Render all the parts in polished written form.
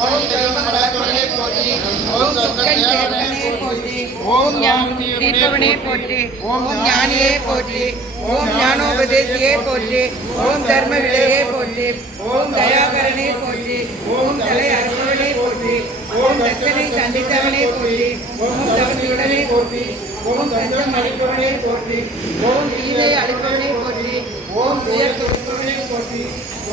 ஓம் தெய்வம் வளர்ப்பவனே போற்றி. ஓம் சொர்க்கம் தேவனே போற்றி. ஓம் ஞானமே போற்றி. ஓம் ஞானியே போற்றி. ஓம் ஞானோபதேசியே போற்றி. ஓம் தர்ம விலையே போற்றி. ஓம் தயாகரனே போற்றி. ஓம் தலை அறுப்பவனே போற்றி. ஓம் தச்சனை சந்தித்தவனே போற்றி. ஓம் தவசியுடனே போற்றி. ஓம் தஞ்சம் அளிப்பவனே போற்றி. ஓம் தீதை அளிப்பவனே போற்றி. ஓம் துயர் துடைப்பவனே போற்றி.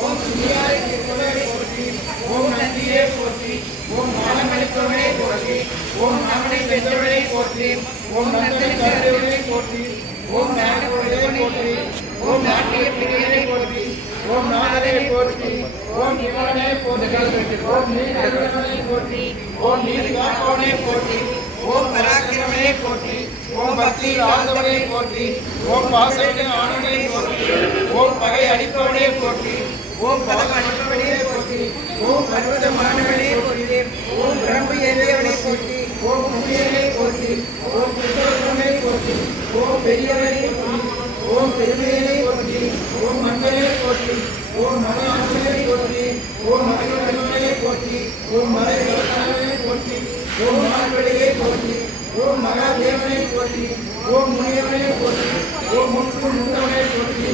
ஓம் துணியாரை தீர்ப்பவனே போற்றி. ஓம் நந்தியே போற்றி. ஓம் ஞானம் அளிப்பவனே போற்றி. ஓம் நாமனை பெற்றவனே போற்றி. ஓம் நந்தனுக்கு அருளவனே போற்றி. ஓம் நாடகவனே போற்றி. ஓம் நாட்டிய பிரியனே போற்றி. ஓம் நாதனே போற்றி. ஓம் இவனே போற்றி. ஓம் நீலகண்டனே போற்றி. ஓம் நீலகாண்டனே போற்றி. ஓம் பராக்கிரமனே போற்றி. ஓம் பக்தி ஆழ்ந்தவனே போற்றி. ஓம் பாசனை ஆனவனே போற்றி. ஓம் பகை அளிப்பவனே போற்றி. ஓம் பலம் அளிப்பவனே போற்றி. ஓம் பர்வதமானவனே போற்றி. ஓம் பிரம்பு ஏறியவனே போற்றி. ஓம் முனியனே போற்றி. ஓம் புருஷோத்தமனே போற்றி. ஓம் பெரியவனே போற்றி. ஓம் பெருமையனே போற்றி. ஓம் மன்னனே போற்றி. ஓம் மகாத்மனே போற்றி. ஓம் மகிழ்வனே போற்றி. ஓம் மலைவளத்தானே போற்றி. ஓம் மால்வழியே போற்றி. ஓம் மகாதேவனை போற்றி. ஓம் முனியவனே போற்றி. ஓம் முன்பு முன்னவனே போற்றி.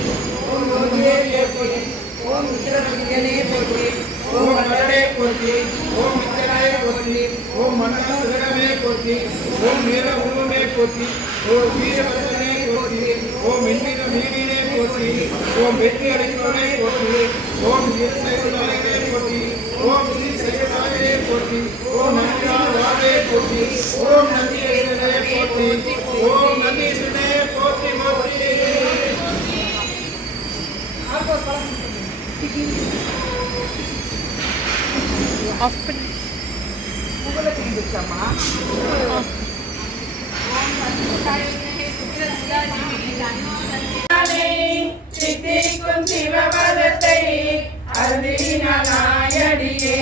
ஓம் யோகியே போற்றி. ஓம் மித்திரபதியனே போற்றி. ஓம் மன்னனே போற்றி. ஓம் மித்திராய போற்றி. ஓம் மன்னன உலகமே போற்றி. ஓம் வீர உருவமே போற்றி. ஓம் வீரபதனே போற்றி. ஓம் எண்ணின மீனினே போற்றி. ஓம் வெற்றி அளிப்பவனே போற்றி. ஓம் செய்வதாயே போற்றி. ஓம் செய்வதாயே போற்றி. ஓம் நந்தியாவே போற்றி. ஓம் நந்தீஸ்வரனே போற்றி. ஓம் நந்தீஸ்வரனே போற்றி போற்றி. சித்திக்கும் சிவபதத்தை அருளினாயடியே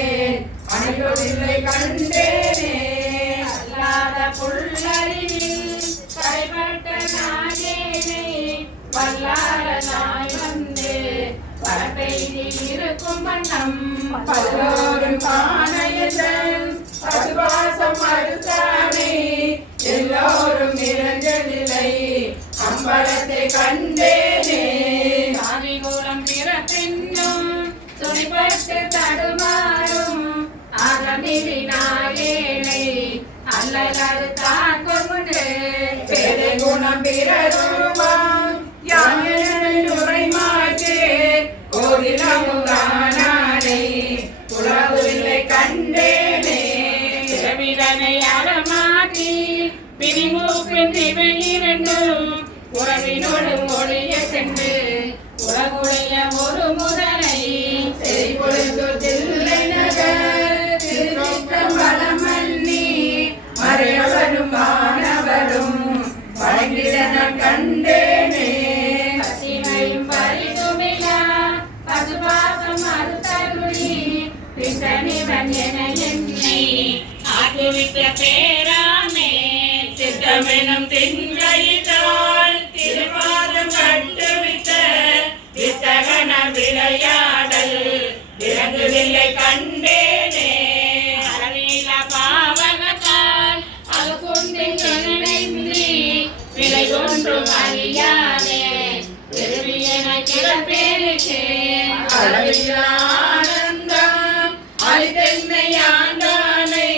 அணிவதில்லை கண்டேனே அல்லாத புள்ளறிவில் கைப்பட்ட நாயேனை வல்லாரனாய் வந்து பரப்பெய்தி இருக்கும் வண்ணம் பல்லோரும் பானையதன் பசுவாசம் மறுத்தானே எல்லோரும் நிறைஞ்சதில்லை அம்பலத்தை கண்டேனே ஆதிகூலம் பிறப்பின்னும் துணிப்பட்டு தடுமாறும் ஆகமிதி நாயேனை அல்லது தாக்குமுண்டு பேதை குணம் பிறருவான் யானை மாற்று கோதிலமுதானே உறவுகளை கண்டேனே பிறவிதனை அறமாட்டி பிரிமூப்பின் திவை இரண்டும் உறவினோடு ஒழிய சென்று உலகுடைய ஒரு முதலை செய்பொழுதில்லை நகர் திருச்சிற்றம்பலமன்னி மறையவரும் மாணவரும் வழங்கிடன கண்டேனே பசிமையும் பரிதுமிலா பசுபாசம் அறுத்தருளி பித்தனிவன் என எண்ணி ஆக்குவித்த பேராமே சித்தமெனும் திங்கயிதால் திருப்பாதம் கட்டுவித்த வித்தகன விளையாடல் விளங்குவில்லை கண்டேனே அறநீல பாவகத்தால் அது கொண்டின்றி விலை ஒன்றும் அறியானே திருவியன கிளப்பேனுக்கு அளவில்லா ஆனந்தம் அளித்தென்னை ஆண்டானை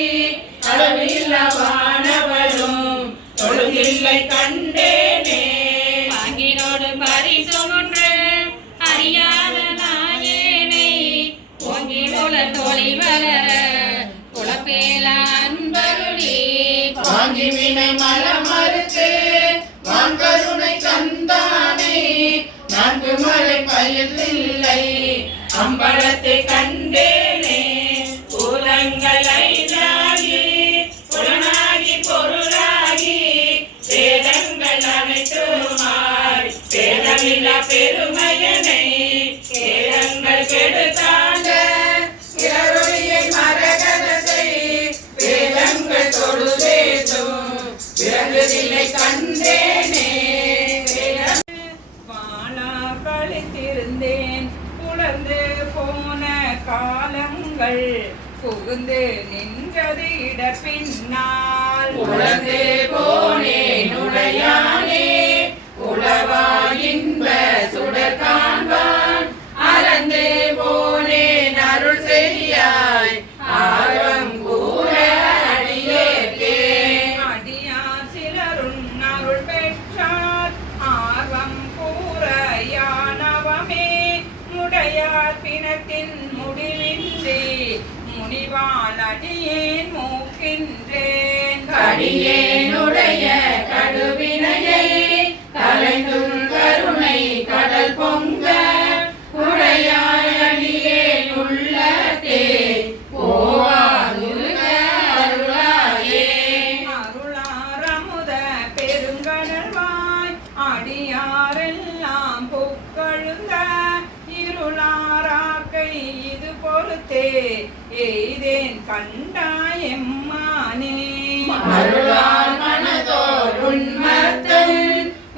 அளவில்லவானவரும் தொழுகில்லை கண்டேனே வாங்கினோடு பரிசுமொன்று அறியாத நாயேனை ஓங்கிடுல தொழில் வளர குலப்பேல அன்பருளி வாங்கி வினை மலமறுத்து வாங்கருணை தந்தானே நான்கு மலை பயிலில்லை அம்பலத்தை கண்டேனே பூதங்களை நாகி புலனாகி பொருளாகி வேதங்கள் அனைத்துமாய் வேதமில்ல பெருமையனை வேதங்கள் கெடுத்தாண்ட பிறருடைய மரகதத்தை வேதங்கள் தொழுதேதும் விளங்குதில்லை கண்டேனே வாழா கழித்திருந்தேன் புலர்ந்து போன காலங்கள் புகுந்து நின்றது இடர் பின்னால் உழந்து போனேன் உடையானே உளவா இன்ப சுடர் காண்பான் அறந்து போனேன் அருள் செய்யாய் ஆர்வம் கூற அடியேற்கே அடியார் சிலருன் அருள் பெற்றார் ஆர்வம் கூற யானவமே முடையார் பிணத்தின் முடிவின்றி முனிவால் அடியேன் மூக்கின்றேன் அடியேனுடைய கடுவினையை கலைந்தும் கருணை கடல் பொங்க உடையாய் அடியேன் உள்ளத்தே போவாதுருக அருளாயே அருளார் அமுத பெருங்கடல்வாய் அடியாரெல்லாம் புக்கழுந்த இருளாராக்கை இது பொறுத்தே எய்தேன் கண்டாய் எம்மானே அருளால் மனதோர் உன்மத்தன்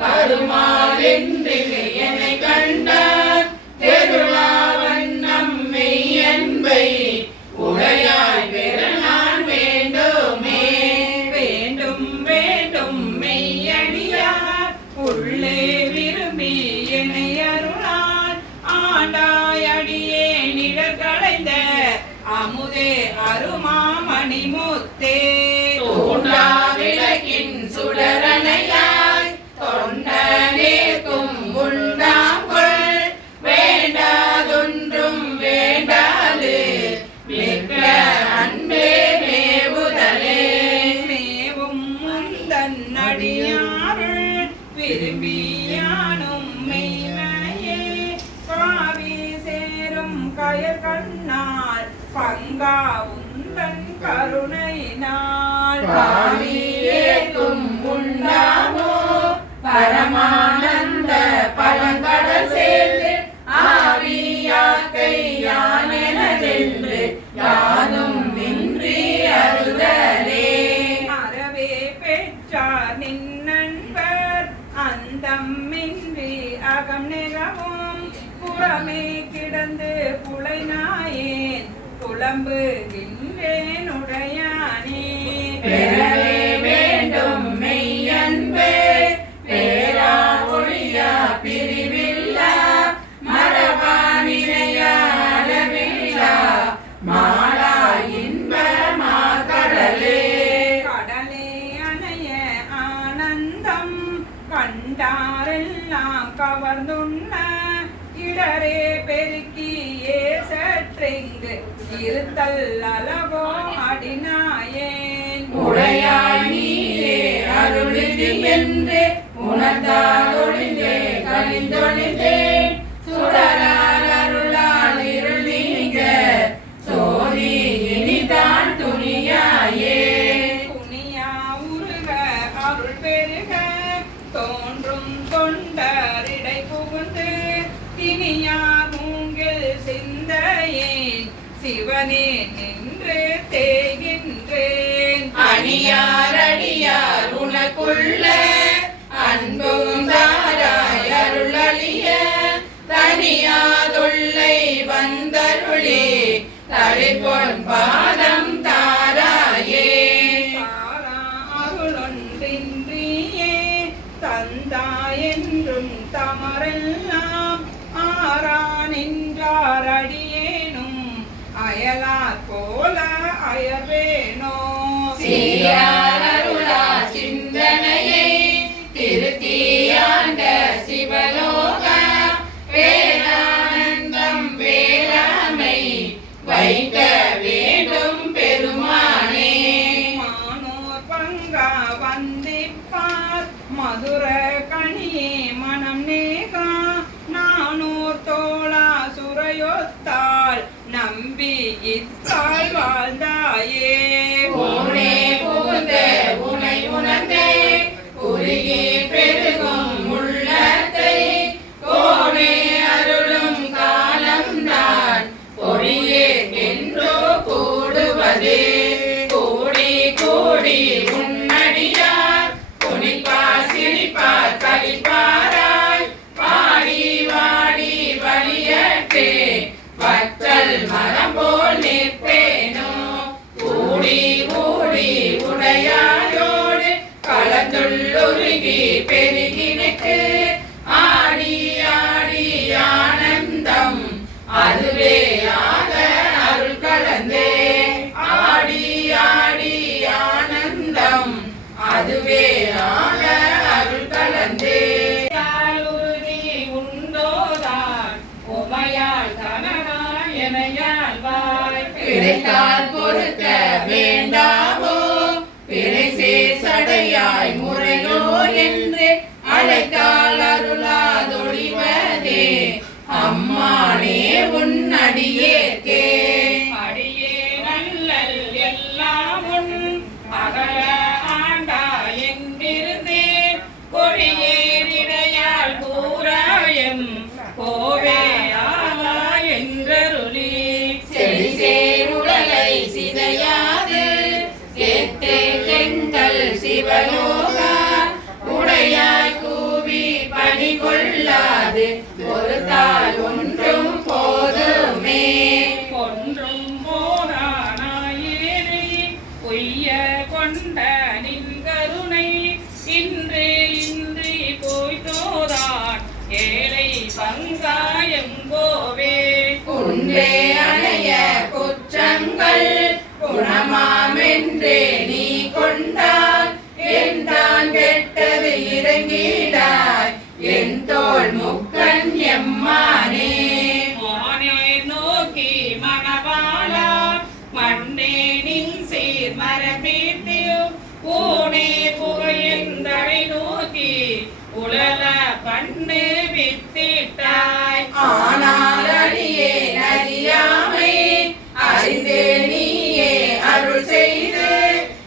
வருமாவென்று என்னை கண்டார் தெருளா வண்ணம் மெய்யன்பை உடையாய் பெற நான் வேண்டுமே வேண்டும் வேண்டும் மெய்யடியார் உள்ளே விரும்பி என்னை அருளார் ஆண்டாய் அடியே நிழல் களைந்த அமுதே அருமாமணி முத்தே தூண்டா விளக்கின் சுடரணையாய் தொண்டனேக்கும் உண்டாங்கொள் வேண்டாதொன்றும் வேண்டாது மிக்க அன்பே மேவுதலே மேவும் முந்தன் அடியாருள் விரும்பியானும் மெய்மையே பாவி சேரும் கயர் கண்ணால் பங்கா உந்தன் கருணையினால் பாவியேக்கும் உண்டாமோ பரமானந்த பழங்கடல் சேர்ந்து ஆவியாக்கை யானெனதென்று யாதும் இன்றி அருதலே அறவே பெற்றார் நின்னன்பர் அந்தமின்றி அகம் நிகவும் புறமே கிடந்து புலை நாயேன் புலம்புகின்றேன் உடையானே பெறவே வேண்டும் மெய்யன்பே பேரா ஒளியா பிரிவில்லா மரபானினையா அளவில்லா மாலா இன்ப மாகடலே கடலே அணைய ஆனந்தம் கண்டாரெல்லாம் கவர்ந்துண்ண இடரே பெருக்கியே சற்றெங்கு இருத்தல் அலகோ அடிநாயேன் உடையாய் நீயே அருளிதி என்று உணர்ந்தால் ஒளிந்தே கலிந்தொழிந்தேன் சுடரால் அருளால் இருள் நீங்க சோதி இனிதான் துணியாயே துணியா உருக அருள் பெருக தோன்றும் தொண்டரிடை புகுந்து திணியா மூங்கில் சிந்தையேன் சிவனே நின்று தேகின்றேன் அணியார் அடியார் உனக்குள்ள அன்பும் தாராய் அருளழிய தனியாதுள்ளை வந்தருளே தளிர்பொன் பாதம் தாராயே தாரா அருளொன்றின்றியே தந்தாயென்றும் தமரெல்லாம் ஆரா நின்றார் அடியேனும் அயலார் போல அயர்வேனோ சீரார் அருளா சிந்தனையை திருத்தியாண்ட சிவலோக பேரானந்தம் வேளாமை வைக்க வேண்டும் பெருமானே மானோர் பங்கா வந்திப்பார் மதுர கனியே மனம் நேகா நானூர் தோளா சுரையொத்தாள் நம்பி இத்தாள் வாழ்ந்தாயே ஓனே புகுந்த உனை உணர்ந்தே உருகி பெருகும் உள்ளத்தை கோனே அருளும் காலம் நான் பொறியே என்றோ கூடுவதே கூடி கூடி உன்னடியார் குனிப்பார் சிரிப்பார் கழிப்பாராய் பாடி வாடி வழியற்றே வற்றல் மரம் போல் நிற்பேனோ என்னால் கனவாய் எனையாழ்வாய் கிடைத்தால் பொறுக்க வேண்டாமோ பிறை சடையாய் முறையோ என்று அழைத்தால் அருளாதொழிவதே அம்மானே உன் அடியேற்கே அடியே நல்லல் எல்லாம் உன் அகல ஆண்டா என்றிருந்தேன் கொடியேறிடையால் கூறாயம் கோவே ஆவா என்றருளி செடி சேருடலை சிதையாது எட்டு எங்கள் சிவலோகா உடையாய் கூவி பணி கொள்ளாது ஒரு தாள் ஒன்றும் போதுமே ஒன்றும் போதானாயேனை பொய்ய கொண்ட நின் கருணை இன்று இன்றி போய்தோதான் ஏழை பங்காயம் கோவே குன்றே அணைய குற்றங்கள் குணமாமென்றே நீ கொண்டால் என்றான் கெட்டது இறங்கிடாய் என் தோள் முக்கன் எம்மானே மானே நோக்கி மணவாளா மண்ணே நின் சீர் மரபீட்டியோ ஊனே புகையந்தரை நோக்கி உலல பண்ணு வித்திட்டாய் ஆனால் அடியே அறியாமை அறிந்து நீயே அருள் செய்து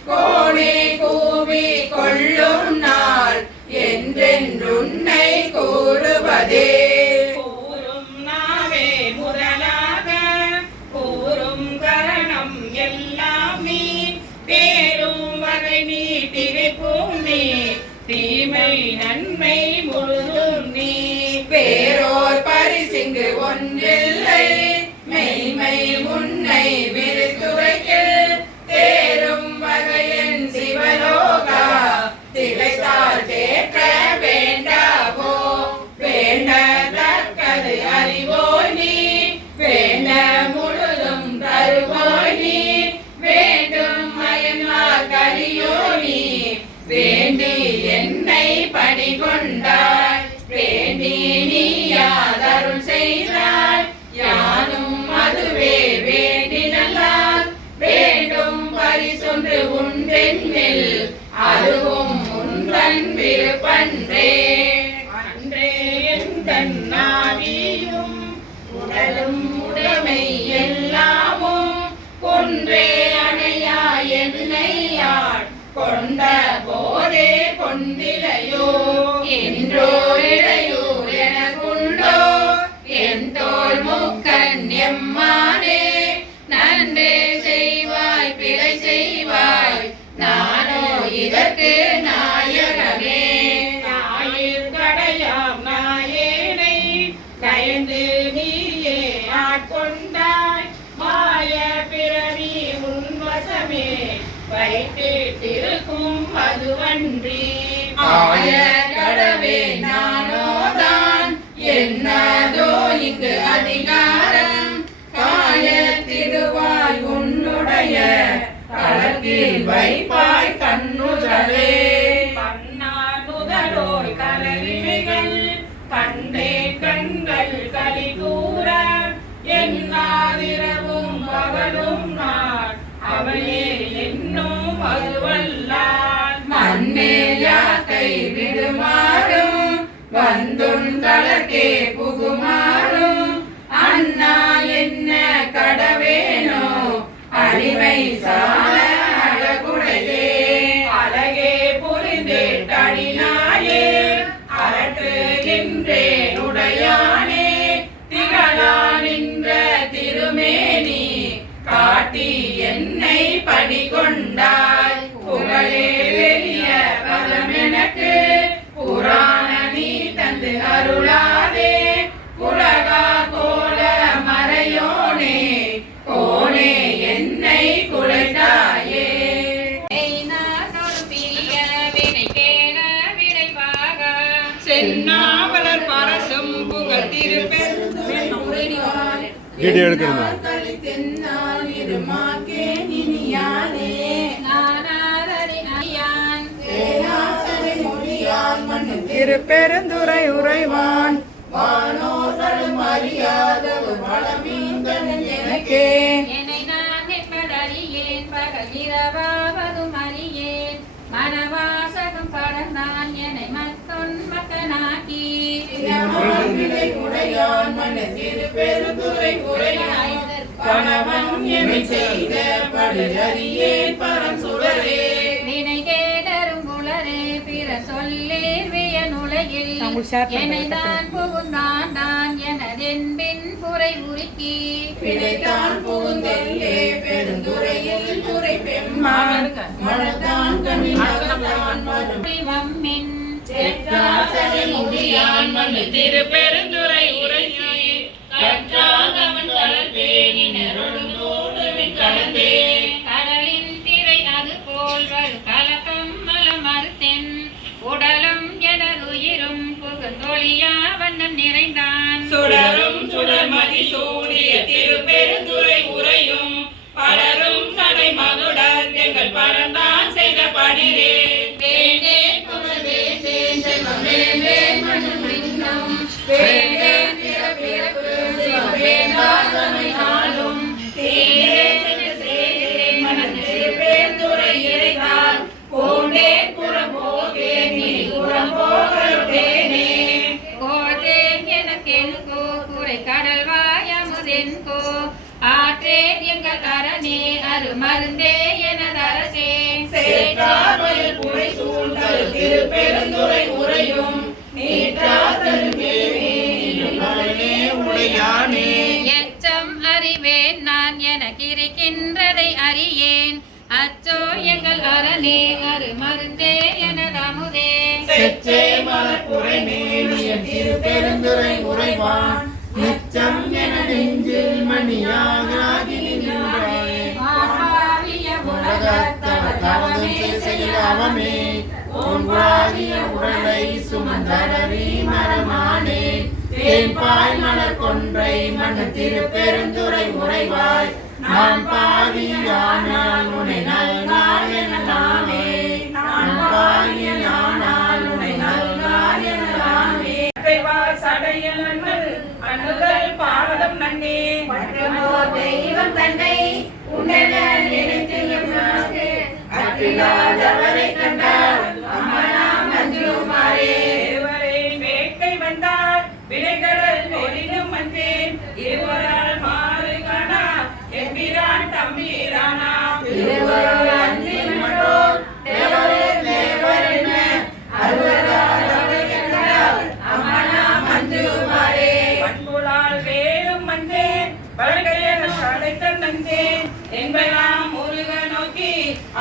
கோணே கூவி கொள்ளும் நாள் என்றென்றுன்னை கூறுவதே கூறும் நாவே முதலாக கூறும் கரணம் எல்லாம் நீ பேரும் வகை நீ திகைப்பும் நீ தீமை நன்மை முழுதும் நீ பேரோர் பரிசிங்கு ஒன்றில்லை மெய்மை உன்னை விருத்துரைக்கில் தேரும் வகையன் சிவலோகா திகைத்தால் தேற்ற வேண்டாவோ வேண்டத்தக்கது அறிவோய் நீ வேண்ட முழுதும் தருவோய் நீ வேண்டும் மயன்மார் கலியோ நீ வேண்டி என்னை பணி கொண்டாய் வேண்டி நீ யாதருள் செய்தாய் யானும் அதுவே வேண்டி நல்லால் வேண்டும் பரிசொன்று உண்டென்னில் அதுவும் உன்றன் விருப்பன்றே அன்றே என் நாவியும் உடலும் உடைமை எல்லாமும் கொன்றே அணையா என்னையாள் கொண்ட போதே கொண்டிலையோ என்றோ இடையூர் எனக்குண்டோ என் தோள் முக்கன் எம்மானே நன்றே செய்வாய் பிழை செய்வாய் நானோ இதற்கு நாயகமே நாயிர் கடையாம் நாயேனை நயந்து நீயே ஆட்கொண்டாய் மாய பிறவி உன்வசமே வைத்திருக்கும் அதுவன்றி ஆய கடவே நானோதான் என்னதோ இங்கு அதிகாரம் காயத்திடுவாய் உன்னுடைய களத்தில் வைப்பாய் கண்ணுதலே கண்ணார் முதலோய் கலவிகள் கண்டே கண்கள் களி கூற என்னாதிரவும் பகலும் நாள் அவனே என்னும் அதுவல்லால் மண்ணே யாக்கை விடுமாறும் வந்துன் தளர்க்கே புகுமாறும் அண்ணா என்ன கடவேனோ அடிமை சால அழகுடையே அழகே புரிந்தே தடினாயே அரற்றுகின்றேன் உடையானே திகழா நின்ற திருமேனி காட்டி என்னை பணி கொண்டாய் புகழே வெளிய பலம் எனக்கு புராண நீ தந்து அருளாதே உலகா கோல மறையோனே கோனே என்னை குலைத்தாயே சென்னாவலர் பரசும் புகழ் திருப்பெருந்துரைவான் வீடியோ எடுக்கணுமா திருப்பெருந்துரை உறைவான் வானோர்களும் அறியாதவர் பகல் இரவாவதும் அறியேன் மனவாசகம் கடந்தான் என்னை மத்தொன் மக்கனாக்கி உடையான் மனதில் பெருந்துரை உரையாய் கணவன் என்னை செய்த படியறியேன் பரம் சுடரே வினை கேடரும் புலரே பிற சொல்லீர் வியனுலகில் என்னை தான் புகுந்தான் தான் எனதென்பின் புரை உருக்கி பிழைத்தான் புகுந்தெல்லே பெருந்துரையில் துறை பெம்மான் மனத்தான் கனிமகத்தான் வம்மின் முடியான் மனு திரு பெருந்துரை உரையாய் கற்றாகவன் கலப்பேனினருளோடுவின் கலந்தே கடலின் திரை அது போல் வரு கலக்கம் மலம் மறுத்தென் உடலும் எனதுயிரும் புகுந்தொழியா வண்ணம் நிறைந்தான் சுடரும் சுடர்மதி சூடிய திரு பெருந்துரை உரையும் பலரும் சடை மகுடர் எங்கள் பரந்தான் செய்த படிரே வேண்டேன் புகழ் வேண்டேன் செல்வம் வேண்டேன் மண்ணும் விண்ணும் வேண்டேன் பிறப்பு சிவம் வேண்டாம் தமை நாளும் தீண்டேன் செய்தேன் மனதில் பெருந்துரை இறைத்தால் பூண்டேன் புறம் போகேன் நீ புறம் போகருடேனே கோதேன் எனக்கென்கோ குறை கடல் வாயமுதென்கோ ஆற்றேன் எங்கள் அரணே அரு மருந்தே எனதரசே சேற்றார்வயல் புரை சூழ்ந்தல் திரு பெருந்துரை உரையும் நீற்றார்தல் மேலே உடையானே எச்சம் அறிவேன் நான் எனக்கிருக்கின்றதை அறியேன் அச்சோ எங்கள் அரணே அரு மருந்தே எனதமுதே செச்சே மலர்புரை மேலிய திரு பெருந்துரை உரைவான் நிச்சம் என நெஞ்சில் மணியாகி நின்றானே மாபாவிய உலகத்தவர் தவமே செய்யாவமே ஒன்றாகிய உடலை சுமந்தரவி மரமானே தேன்பாய் மலர் கொன்றை மன திரு பெருந்துரை உரைவாய் நான் பாவியானால் உனை நல்நாயனாமே நான் பாவியானால் உனை நல்நாயனாமே சடையனங்கள் அணுதல் பாவதம் நன்னே தெய்வம் தன்னை உன்னென நினைத்து அற்றில்லாதவரை கண்டால் அம்மனாம் அஞ்சுமாரே இருவரை வேட்கை வந்தால் வினைகடல் ஒளினும் வந்தேன் இருவரால் மாறு காணா எம்பிரான் தம்பீரானா இருவரும் அன்பில் மட்டோர் தேவரே தேவரென அருவராதவரை கண்டால் அம்மனாம் அஞ்சுமாரே பண்புளால் வேலும் வந்தேன் பல்கையன சடைத்தன் நந்தேன் என்பெல்லாம் முருக நோக்கி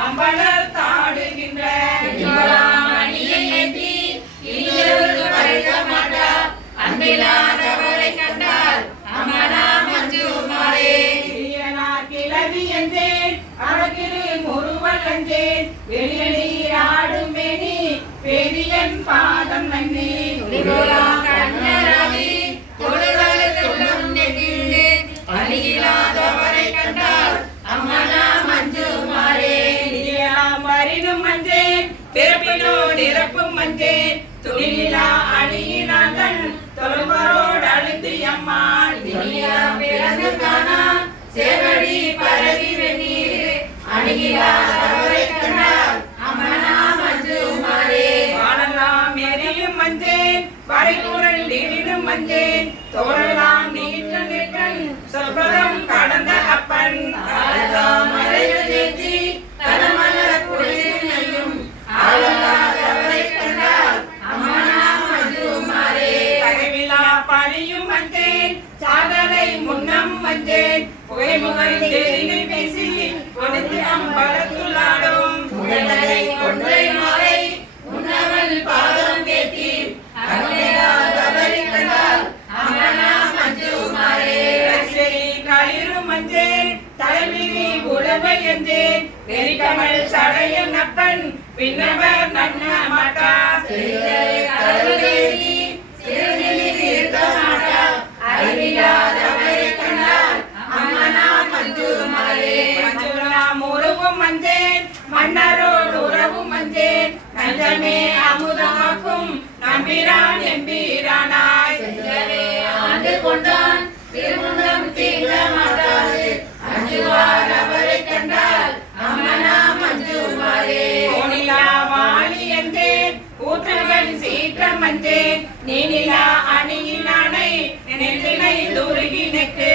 அம்பலர் தாடுகின்ற மணியை ஏற்றி இனியொரு படைக்க மாட்டா அன்பில்லாதவரை கண்டால் அமனா மஞ்சுமாரே கிளவி என்றேன் அழகிரு முருவல் என்றேன் வெளியநீர் ஆடும் மேனி பெரியன் பாதம் நன்னி கண்ணராதி தொழுதலும் நெகிழ்ந்து அணியில்லாதவரை கண்டால் அம்மனா மஞ்சுமாரே மறினும் மஞ்சேன் பிறப்பினோடு இறப்பும் மஞ்சேன் துணிலா அணியினான் தொழும்பரோடு அழுந்து அம்மாள் பிறந்து காணா சேவடி பரவி வெந்நீர் அணியில்லாதவரை கண்டால் அம்மனா மஞ்சுமாரே வானலாம் எரியும் மஞ்சேன் வரைகுரல் நீரிடும் மஞ்சேன் தோழலாம் நீற்றன் நிற்றன் சொல்பதம் கடந்த அப்பன் மறைகள் ஏற்றி தனமலர் குடிசையும் ஆளல்லாதவரை கண்டால் அம்மனா மஞ்சுமாரே தகவிலா பணியும் மஞ்சேன் சாதனை முன்னம் மஞ்சேன் புகைமுகை தெரிந்து பேசி கொடுத்து அம்பலத்துள்ளாடும் உடலை கொன்றை மாலை உன்னவன் பாதம் கேட்டி அருளில்லாதவரை கண்டால் அம்மனா மஞ்சுமாரே சரி களிரும் மஞ்சேன் தலைவிரி உடமை என்றேன் வெறிகமல் சடையன் அப்பன் பின்னவர் நன்ன மாட்டா கடவுளேறி சிறுநிலையில் இருக்க மாட்டா அறிவில்லாதவரை கண்டால் அம்மனா மஞ்சுமாரே மஞ்சுளாம் உறவும் மஞ்சேன் மன்னரோடு உறவும் மஞ்சேன் நஞ்சமே அமுதமாக்கும் நம்பிரான் எம்பீரானாய் செஞ்சவே ஆண்டு கொண்டான் திருமுகம் தீங்க மாட்டாது அஞ்சுவார் அவரை கண்டால் அம்மனா உந்தன் சீற்றம் வந்தேன் நீனிலா அணியினானை நெஞ்சினை துருகினுக்கு